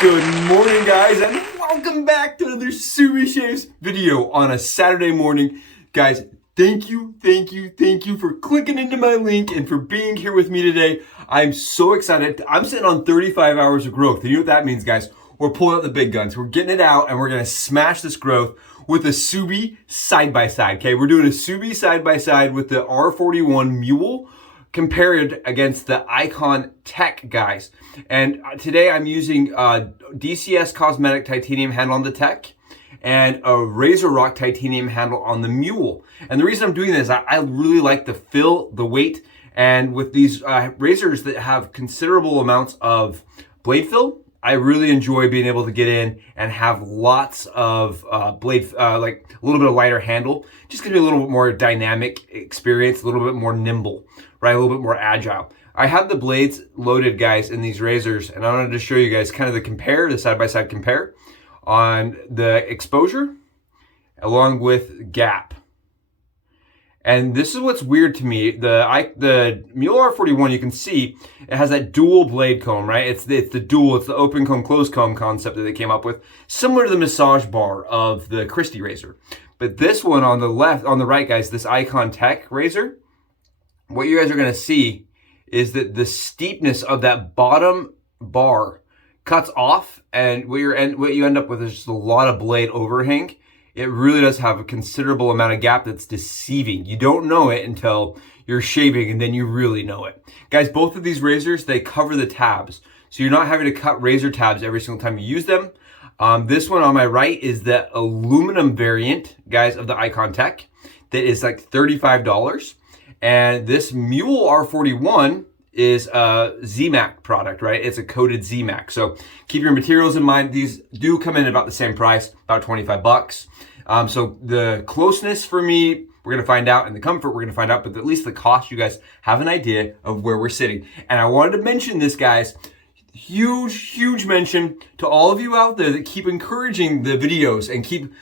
Good morning, guys, and welcome back to another SeaForth video on a Saturday morning. Guys, thank you for clicking into my link and for being here with me today. I'm so excited. I'm sitting on 35 hours of growth. And you know what that means, guys? We're pulling out the big guns. We're getting it out, and we're going to smash this growth with a Subi side-by-side, okay? We're doing a Subi side-by-side with the R41 Muehle compared against the iKON Tek, guys. And today I'm using DCS Cosmetic titanium handle on the Tek and a Razor Rock titanium handle on the Muehle. And the reason I'm doing this, I really like the feel, the weight, and with these razors that have considerable amounts of blade fill, I really enjoy being able to get in and have lots of blade, like a little bit of lighter handle. Just gives me a little bit more dynamic experience, a little bit more nimble, right? A little bit more agile. I have the blades loaded, guys, in these razors, and I wanted to show you guys kind of the side-by-side compare on the exposure along with gap. And this is what's weird to me. The Muehle R41, you can see it has that dual blade comb, right? It's the open comb, closed comb concept that they came up with, similar to the massage bar of the Christie razor. But this one on the right, guys, this iKON Tek razor, what you guys are gonna see is that the steepness of that bottom bar cuts off, and what you end up with is just a lot of blade overhang. It really does have a considerable amount of gap that's deceiving. You don't know it until you're shaving, and then you really know it. Guys, both of these razors, they cover the tabs. So you're not having to cut razor tabs every single time you use them. This one on my right is the aluminum variant, guys, of the iKON Tek that is like $35. And this Muehle R41 is a ZMAC product, right? It's a coated ZMAC. So keep your materials in mind. These do come in about the same price, about 25 bucks. So the closeness for me, we're gonna find out, and the comfort, we're gonna find out, but at least the cost, you guys have an idea of where we're sitting. And I wanted to mention this, guys, huge mention to all of you out there that keep encouraging the videos and keep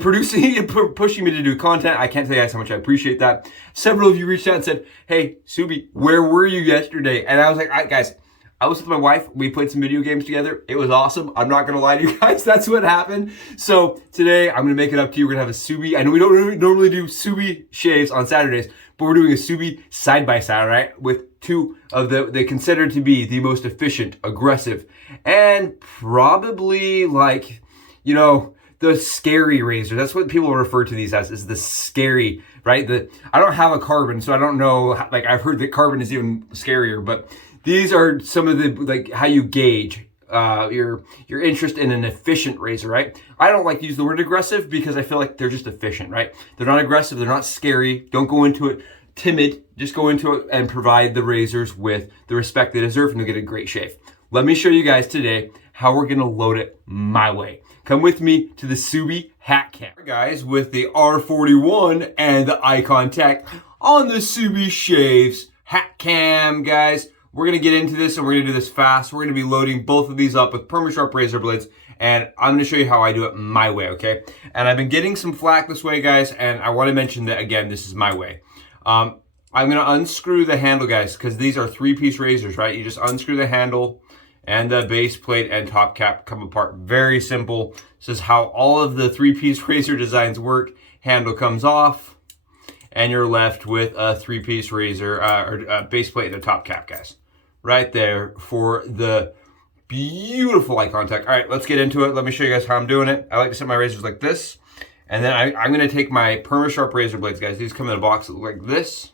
producing and pushing me to do content. I can't tell you guys how much I appreciate that. Several of you reached out and said, hey, Subi, where were you yesterday? And I was like, all right, guys, I was with my wife. We played some video games together. It was awesome. I'm not going to lie to you guys. That's what happened. So today, I'm going to make it up to you. We're going to have a Subi. I know we don't normally do Subi shaves on Saturdays, but we're doing a Subi side-by-side, right? With two of they consider to be the most efficient, aggressive, and probably like, the scary razor. That's what people refer to these as, is the scary, right? I don't have a carbon, so I don't know, like I've heard that carbon is even scarier, but these are some of the, like how you gauge your interest in an efficient razor, right? I don't like to use the word aggressive because I feel like they're just efficient, right? They're not aggressive, they're not scary. Don't go into it timid, just go into it and provide the razors with the respect they deserve, and you'll get a great shave. Let me show you guys today how we're gonna load it my way. Come with me to the Subi hat cam. Guys, with the R41 and the iKON Tek on the Subi Shaves hat cam, guys. We're gonna get into this, and we're gonna do this fast. We're gonna be loading both of these up with Permasharp razor blades, and I'm gonna show you how I do it my way, okay? And I've been getting some flack this way, guys, and I wanna mention that, again, this is my way. I'm gonna unscrew the handle, guys, because these are 3-piece razors, right? You just unscrew the handle, and the base plate and top cap come apart. Very simple. This is how all of the 3-piece razor designs work. Handle comes off, and you're left with a 3-piece razor, or base plate and a top cap, guys. Right there for the beautiful iKON Tek. All right, let's get into it. Let me show you guys how I'm doing it. I like to set my razors like this, and then I'm gonna take my Permasharp razor blades, guys. These come in a box that look like this.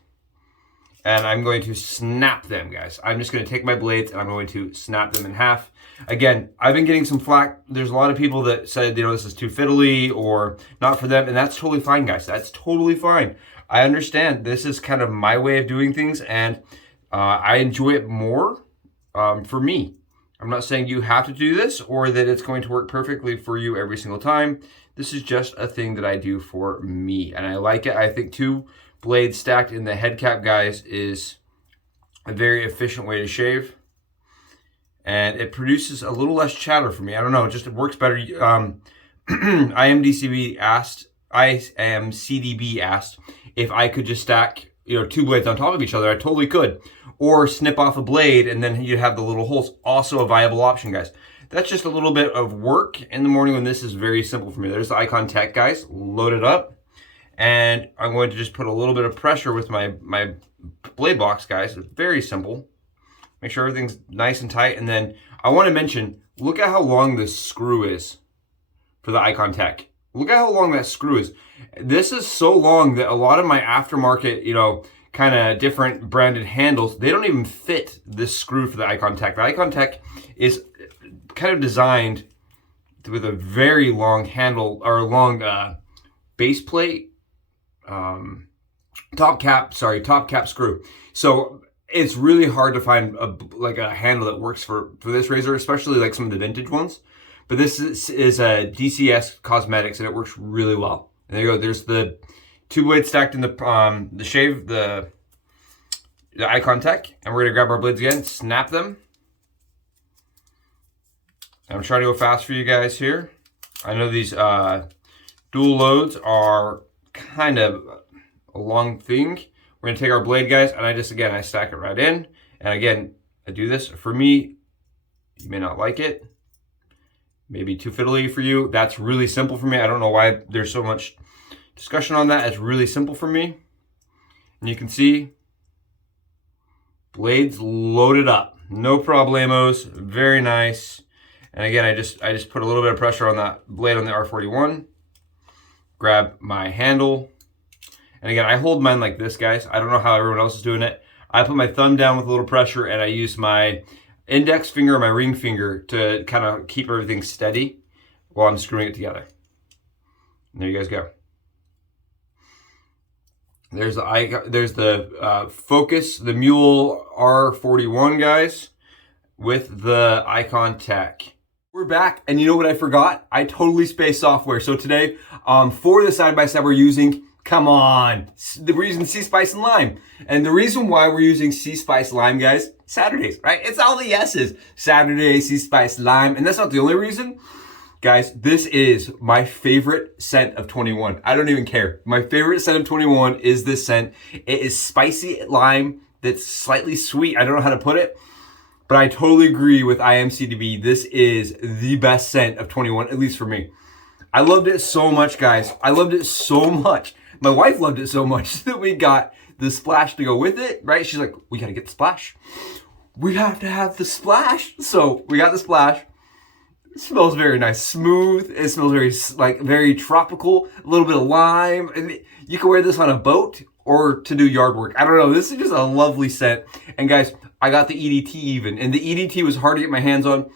And I'm going to snap them, guys. I'm just going to take my blades and I'm going to snap them in half. Again, I've been getting some flack. There's a lot of people that said, this is too fiddly or not for them, and that's totally fine, guys. That's totally fine. I understand. This is kind of my way of doing things, and I enjoy it more for me. I'm not saying you have to do this or that it's going to work perfectly for you every single time. This is just a thing that I do for me, and I like it. I think 2 blades stacked in the head cap, guys, is a very efficient way to shave, and it produces a little less chatter for me. I don't know, it works better. IMDCB asked if I could just stack 2 blades on top of each other. I totally could, or snip off a blade and then you'd have the little holes. Also a viable option, guys. that's just a little bit of work in the morning when this is very simple for me. There's the iKON Tek, guys, load it up. And I'm going to just put a little bit of pressure with my blade box, guys. It's very simple. Make sure everything's nice and tight. And then I want to mention, look at how long this screw is for the iKON Tek. Look at how long that screw is. This is so long that a lot of my aftermarket, you know, kind of different branded handles, they don't even fit this screw for the iKON Tek. The iKON Tek is kind of designed with a very long handle, or long base plate, top cap screw. So it's really hard to find a handle that works for this razor, especially like some of the vintage ones. But this is a DCS Cosmetics, and it works really well. And there you go. There's the 2 blades stacked in the shave, the iKON Tek, and we're gonna grab our blades again, snap them. I'm trying to go fast for you guys here. I know these dual loads are kind of a long thing. We're gonna take our blade, guys, and I stack it right in. And again, I do this. For me, you may not like it. Maybe too fiddly for you. That's really simple for me. I don't know why there's so much discussion on that. It's really simple for me. And you can see, blades loaded up. No problemos, very nice. And again, I just put a little bit of pressure on that blade on the R41. Grab my handle. And again, I hold mine like this, guys. I don't know how everyone else is doing it. I put my thumb down with a little pressure, and I use my index finger, my ring finger, to kind of keep everything steady while I'm screwing it together. And there you guys go. There's the Focus, the Muehle R41, guys, with the iKON Tek. We're back, and you know what I forgot? I totally spaced software. So today, for the side-by-side we're using, come on, we're using Sea Spice and Lime. And the reason why we're using Sea Spice Lime, guys, Saturdays, right? It's all the S's. Saturday, Sea Spice Lime. And that's not the only reason. Guys, this is my favorite scent of 21. I don't even care. My favorite scent of 21 is this scent. It is spicy lime that's slightly sweet. I don't know how to put it, but I totally agree with IMCDB. This is the best scent of 21, at least for me. I loved it so much, guys. I loved it so much. My wife loved it so much that we got the splash to go with it, right? She's like, we gotta get the splash. We have to have the splash. So we got the splash. It smells very nice, smooth. It smells very tropical, a little bit of lime. And you can wear this on a boat or to do yard work. I don't know, this is just a lovely scent. And guys, I got the EDT even, and the EDT was hard to get my hands on,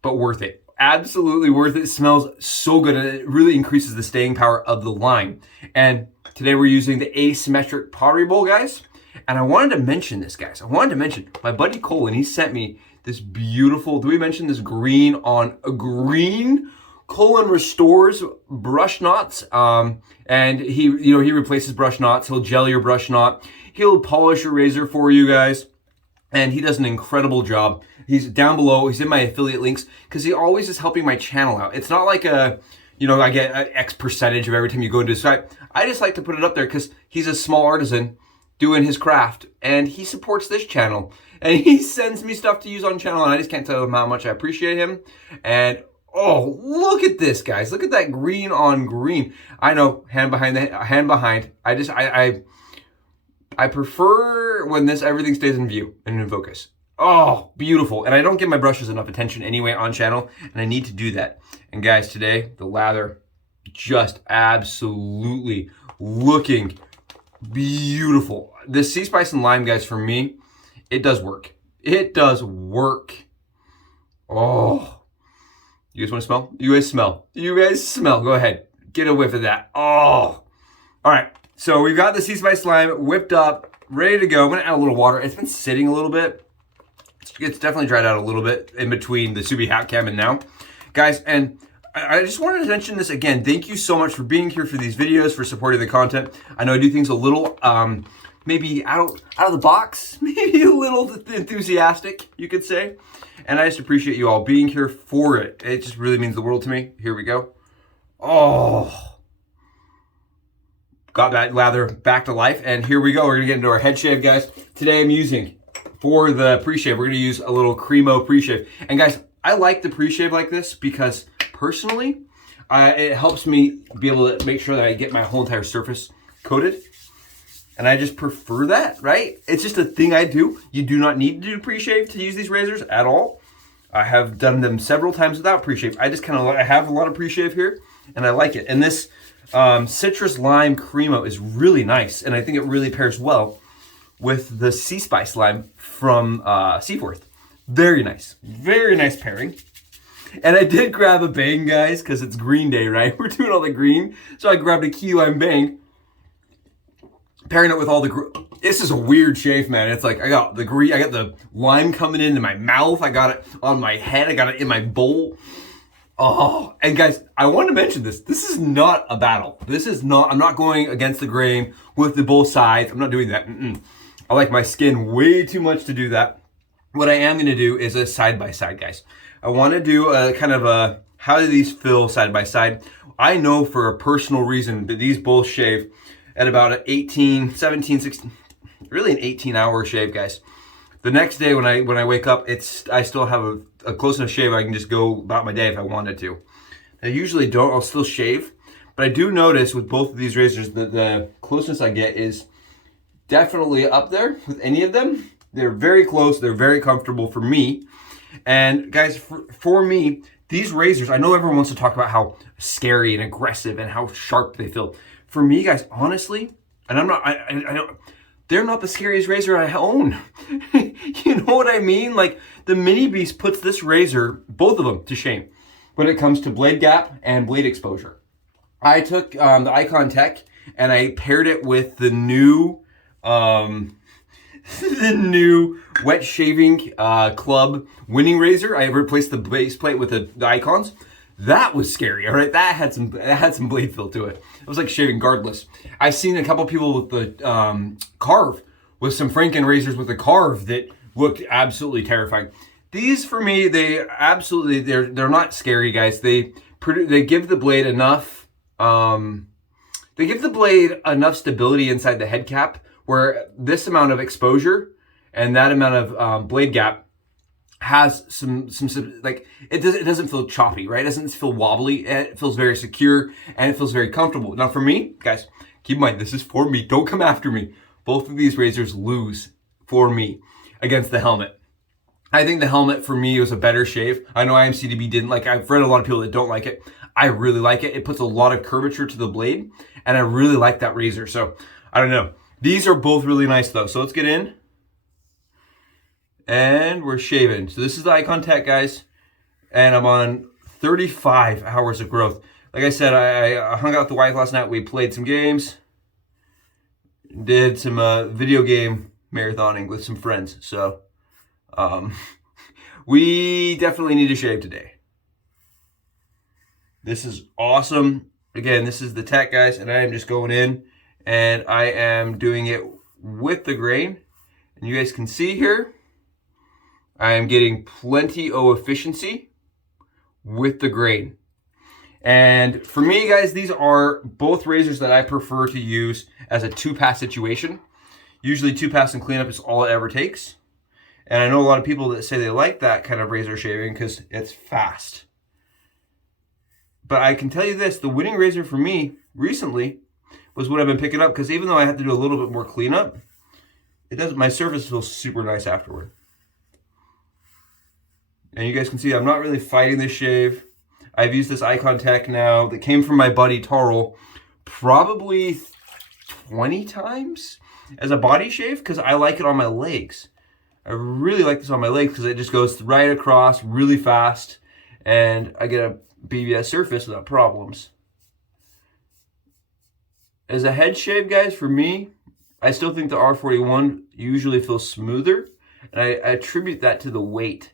but worth it. Absolutely worth it. It smells so good, and it really increases the staying power of the lime. And today we're using the asymmetric pottery bowl, guys. And I wanted to mention this, guys. I wanted to mention my buddy Colin. He sent me this beautiful, do we mention this green on a green? Colin restores brush knots, and he replaces brush knots. He'll gel your brush knot. He'll polish your razor for you guys, and he does an incredible job. He's down below. He's in my affiliate links because he always is helping my channel out. It's not like I get an X percentage of every time you go into his site. I just like to put it up there because he's a small artisan doing his craft, and he supports this channel, and he sends me stuff to use on channel, and I just can't tell him how much I appreciate him. And oh, look at this, guys. Look at that green on green. I know, hand behind. I prefer when everything stays in view and in focus. Oh, beautiful. And I don't give my brushes enough attention anyway on channel, and I need to do that. And guys, today, the lather, just absolutely looking beautiful. This Sea Spice and Lime, guys, for me, it does work. It does work. Oh, you guys want to smell? You guys smell. You guys smell. Go ahead. Get a whiff of that. Oh, all right. So we've got the Sea Spice Lime whipped up, ready to go. I'm going to add a little water. It's been sitting a little bit. It's definitely dried out a little bit in between the Subi hat cam and now. Guys, and I just wanted to mention this again. Thank you so much for being here for these videos, for supporting the content. I know I do things a little, maybe out of the box, maybe a little enthusiastic, you could say. And I just appreciate you all being here for it. It just really means the world to me. Here we go. Oh, got that lather back to life. And here we go. We're gonna get into our head shave, guys. Today I'm using, for the pre-shave, we're gonna use a little Cremo pre-shave. And guys, I like the pre-shave like this because personally, it helps me be able to make sure that I get my whole entire surface coated. And I just prefer that, right? It's just a thing I do. You do not need to do pre-shave to use these razors at all. I have done them several times without pre-shave. I just kind of, I have a lot of pre-shave here and I like it. And this citrus lime Cremo is really nice. And I think it really pairs well with the Sea Spice lime from SeaForth. Very nice pairing. And I did grab a bang, guys, because it's green day, right? We're doing all the green. So I grabbed a key lime bang, pairing it with all the this is a weird shave, man. It's like I got the green, I got the lime coming into my mouth. I got it on my head. I got it in my bowl. Oh, and guys, I wanted to mention this. This is not a battle. This is not, I'm not going against the grain with the both sides. I'm not doing that. I like my skin way too much to do that. What I am going to do is a side-by-side, guys. I want to do a kind of a, how do these feel side by side? I know for a personal reason that these both shave at about an 18, 17, 16, really an 18-hour shave, guys. The next day when I wake up, I still have a close enough shave I can just go about my day if I wanted to. I usually don't, I'll still shave, but I do notice with both of these razors that the closeness I get is definitely up there with any of them. They're very close, they're very comfortable for me. And guys, for me, these razors, I know everyone wants to talk about how scary and aggressive and how sharp they feel. For me, guys, honestly, and I'm not, I don't, they're not the scariest razor I own. You know what I mean? Like, the Mini Beast puts this razor, both of them, to shame when it comes to blade gap and blade exposure. I took the iKON Tek and I paired it with the new, the new wet shaving club winning razor. I replaced the base plate with the iKONs. That was scary, all right? That had some blade feel to it. It was like shaving guardless. I've seen a couple people with the carve, with some Franken razors with the carve that looked absolutely terrifying. These, for me, they're not scary, guys. They give the blade enough, they give the blade enough stability inside the head cap where this amount of exposure and that amount of blade gap has some like, it doesn't feel choppy, right? It doesn't feel wobbly. It feels very secure and it feels very comfortable. Now for me, guys, keep in mind, this is for me. Don't come after me. Both of these razors lose for me against the helmet. I think the helmet for me was a better shave. I know IMCDB didn't like it. I've read a lot of people that don't like it. I really like it. It puts a lot of curvature to the blade and I really like that razor. So I don't know. These are both really nice though. So let's get in. And we're shaving. So this is the iKON Tek, guys. And I'm on 35 hours of growth. Like I said, I hung out with the wife last night. We played some games. Did some video game marathoning with some friends. So we definitely need to shave today. This is awesome. Again, this is the Tek, guys. And I am just going in. And I am doing it with the grain. And you guys can see here, I am getting plenty of efficiency with the grain. And for me, guys, these are both razors that I prefer to use as a 2-pass situation. Usually 2-pass and cleanup is all it ever takes. And I know a lot of people that say they like that kind of razor shaving because it's fast. But I can tell you this, the winning razor for me recently was what I've been picking up, because even though I have to do a little bit more cleanup, my surface feels super nice afterward. And you guys can see I'm not really fighting this shave. I've used this iKON Tek now that came from my buddy Tarl probably 20 times as a body shave because I like it on my legs. I really like this on my legs because it just goes right across really fast and I get a BBS surface without problems. As a head shave, guys, for me, I still think the R41 usually feels smoother, and I attribute that to the weight.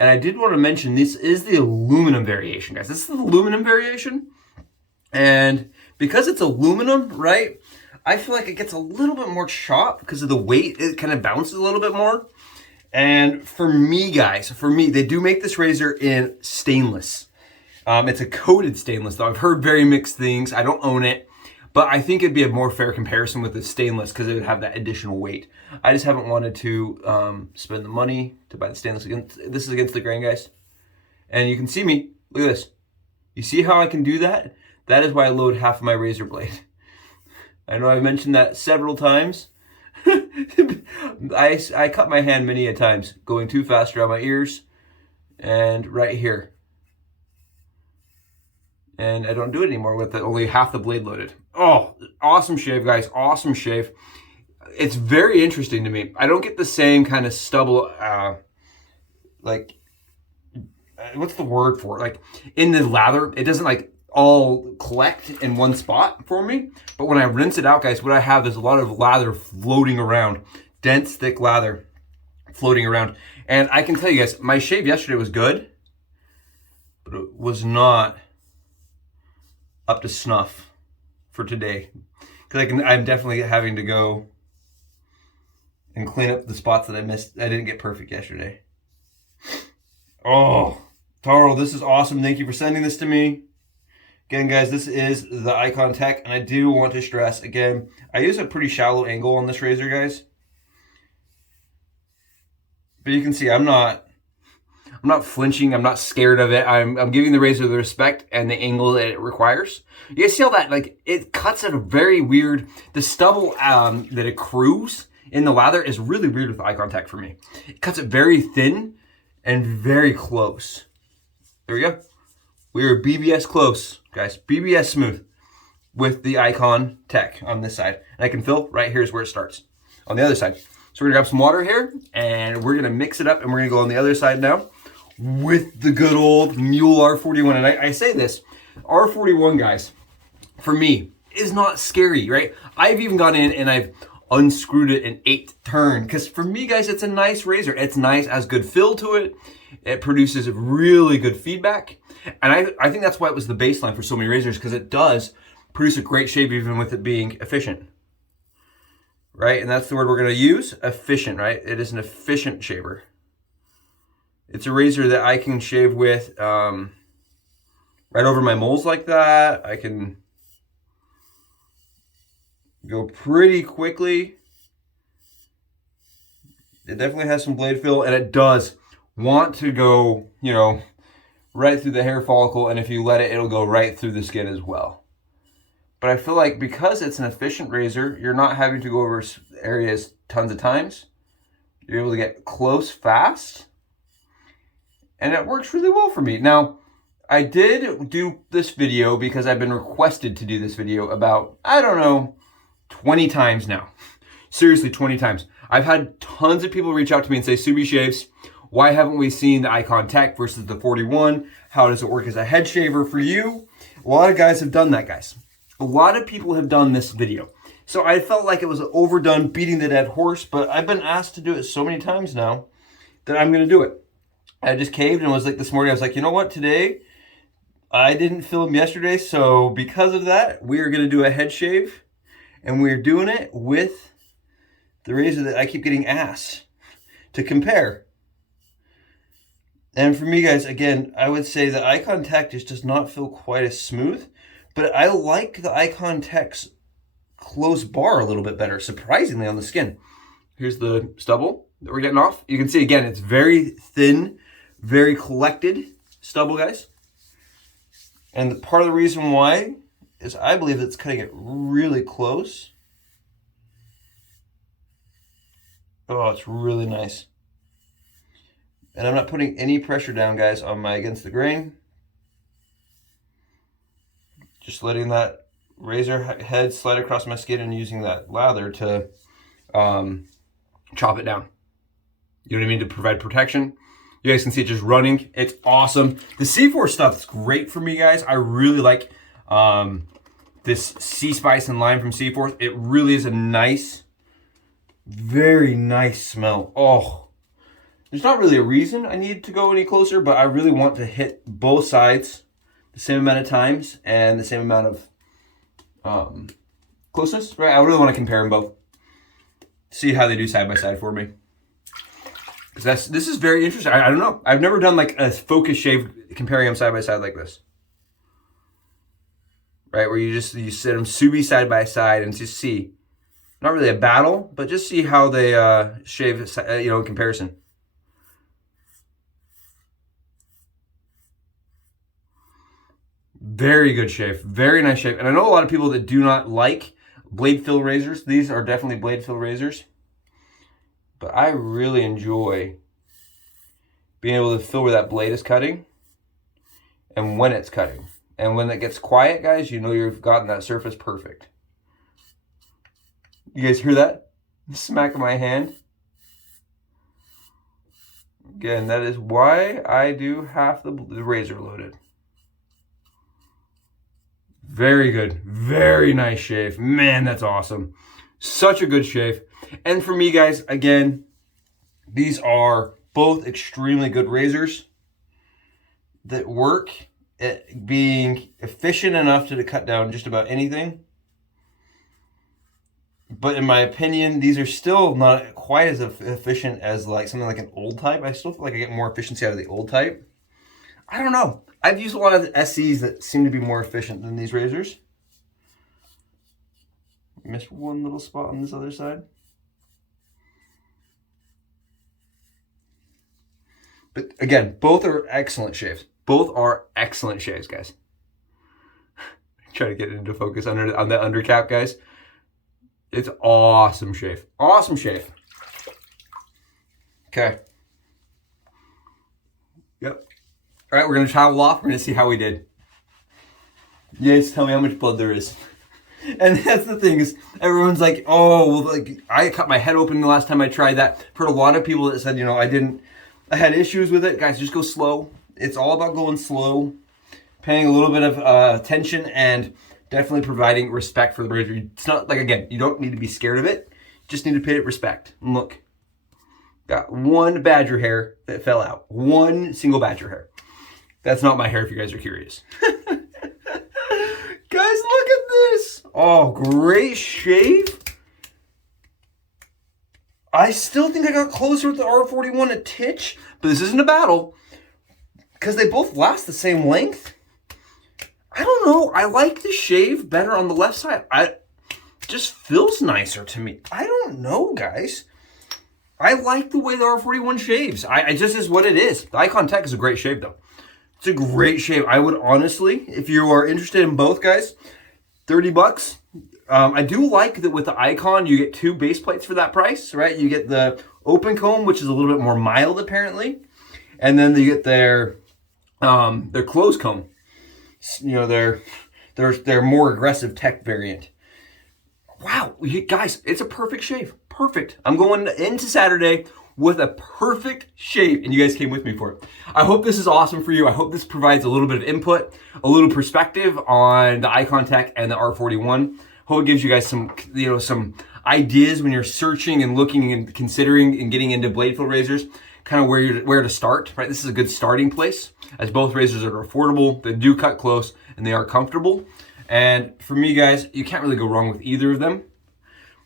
And I did want to mention, this is the aluminum variation, guys. This is the aluminum variation. And because it's aluminum, right, I feel like it gets a little bit more chop because of the weight. It kind of bounces a little bit more. And for me, guys, they do make this razor in stainless. It's a coated stainless, though. I've heard very mixed things. I don't own it. But I think it'd be a more fair comparison with the stainless because it would have that additional weight. I just haven't wanted to spend the money to buy the stainless. This is against the grain, guys. And you can see me, look at this. You see how I can do that? That is why I load half of my razor blade. I know I've mentioned that several times. I cut my hand many a times, going too fast around my ears and right here. And I don't do it anymore with only half the blade loaded. Oh, awesome shave, guys, awesome shave. It's very interesting to me. I don't get the same kind of stubble, like, what's the word for it? Like in the lather, it doesn't like all collect in one spot for me. But when I rinse it out, guys, what I have is a lot of lather floating around, dense, thick lather floating around. And I can tell you guys, my shave yesterday was good, but it was not up to snuff for today. Because I'm definitely having to go and clean up the spots that I missed. I didn't get perfect yesterday. Oh, Taro, this is awesome. Thank you for sending this to me. Again, guys, this is the iKON Tek, and I do want to stress, again, I use a pretty shallow angle on this razor, guys. But you can see I'm not flinching. I'm not scared of it. I'm giving the razor the respect and the angle that it requires. You guys see how that, like, it cuts at a very weird, the stubble that accrues in the lather is really weird with the iKON Tek for me. It cuts it very thin and very close. There we go. We are BBS close, guys. BBS smooth with the iKON Tek on this side. And I can feel right here is where it starts on the other side. So we're gonna grab some water here and we're gonna mix it up and we're gonna go on the other side now with the good old Muehle R41. And I say this, R41, guys, for me, is not scary, right? I've even gone in and I've unscrewed it an 8th turn. Because for me, guys, it's a nice razor. It's nice, has good fill to it. It produces really good feedback. And I think that's why it was the baseline for so many razors, because it does produce a great shave even with it being efficient. Right? And that's the word we're going to use, efficient, right? It is an efficient shaver. It's a razor that I can shave with right over my moles like that. I can go pretty quickly. It definitely has some blade fill, and it does want to go, you know, right through the hair follicle, and if you let it, it'll go right through the skin as well. But I feel like because it's an efficient razor, you're not having to go over areas tons of times. You're able to get close fast, and it works really well for me. Now, I did do this video because I've been requested to do this video about, I don't know, 20 times now. Seriously, 20 times. I've had tons of people reach out to me and say, Subi Shaves, why haven't we seen the iKON Tek versus the 41? How does it work as a head shaver for you? A lot of guys have done that, guys. A lot of people have done this video. So I felt like it was overdone, beating the dead horse, but I've been asked to do it so many times now that I'm going to do it. I just caved and was like, this morning, I was like, you know what, today, I didn't film yesterday, so because of that, we are going to do a head shave, and we're doing it with the razor that I keep getting asked to compare. And for me, guys, again, I would say the iKON Tek just does not feel quite as smooth, but I like the iKON Tek's close bar a little bit better, surprisingly, on the skin. Here's the stubble that we're getting off. You can see, again, it's very thin, very collected stubble, guys. And part of the reason why is I believe it's cutting it really close. Oh, it's really nice. And I'm not putting any pressure down, guys, on my against the grain. Just letting that razor head slide across my skin and using that lather to chop it down. You know what I mean? To provide protection. You guys can see it just running. It's awesome. The SeaForth stuff is great for me, guys. I really like this sea spice and lime from SeaForth. It really is a nice, very nice smell. Oh, there's not really a reason I need to go any closer, but I really want to hit both sides the same amount of times and the same amount of closeness, right? I really want to compare them both. See how they do side by side for me. Because this is very interesting. I don't know. I've never done like a focus shave comparing them side by side like this. Right, where you sit them Subi side by side and just see, not really a battle, but just see how they shave, you know, in comparison. Very good shave. Very nice shave. And I know a lot of people that do not like blade fill razors. These are definitely blade fill razors. But I really enjoy being able to feel where that blade is cutting and when it's cutting. And when it gets quiet, guys, you know you've gotten that surface perfect. You guys hear that? Smack of my hand. Again, that is why I do half the razor loaded. Very good. Very nice shave. Man, that's awesome. Such a good shave. And for me, guys, again, these are both extremely good razors that work at being efficient enough to cut down just about anything. But in my opinion, these are still not quite as efficient as like something like an old type. I still feel like I get more efficiency out of the old type. I don't know. I've used a lot of the SCs that seem to be more efficient than these razors. Missed one little spot on this other side. But again, both are excellent shaves. Both are excellent shaves, guys. Try to get it into focus on the undercap, guys. It's awesome shave. Awesome shave. Okay. Yep. All right, we're going to travel off. We're going to see how we did. You guys tell me how much blood there is. And that's the thing is, everyone's like, oh, well, like, I cut my head open the last time I tried that. Heard a lot of people that said, you know, I had issues with it. Guys, just go slow. It's all about going slow, paying a little bit of attention, and definitely providing respect for the razor. It's not like, again, you don't need to be scared of it. You just need to pay it respect. And look, got one badger hair that fell out. One single badger hair. That's not my hair if you guys are curious. Guys, look at this. Oh, great shave. I still think I got closer with the R41 a titch, but this isn't a battle because they both last the same length. I don't know. I like the shave better on the left side. It just feels nicer to me. I don't know, guys. I like the way the R41 shaves. I just is what it is. The iKON Tek is a great shave, though. It's a great shave. I would honestly, if you are interested in both, guys, 30 bucks. I do like that with the iKON, you get two base plates for that price, right? You get the open comb, which is a little bit more mild, apparently. And then you get their closed comb. You know, their more aggressive tech variant. Wow, guys, it's a perfect shave. Perfect. I'm going into Saturday with a perfect shave, and you guys came with me for it. I hope this is awesome for you. I hope this provides a little bit of input, a little perspective on the iKON Tek and the R41. Hope it gives you guys some, you know, some ideas when you're searching and looking and considering and getting into blade fill razors, kind of where to start, right? This is a good starting place, as both razors are affordable, they do cut close, and they are comfortable. And for me, guys, you can't really go wrong with either of them.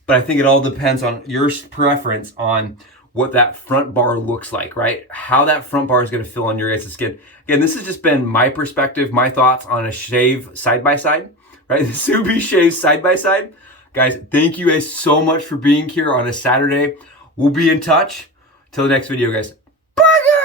But I think it all depends on your preference on what that front bar looks like, right? How that front bar is going to feel on your guys' skin. Again, this has just been my perspective, my thoughts on a shave side-by-side, right? The Subi shave side-by-side. Guys, thank you guys so much for being here on a Saturday. We'll be in touch. Till the next video, guys. Bye, guys!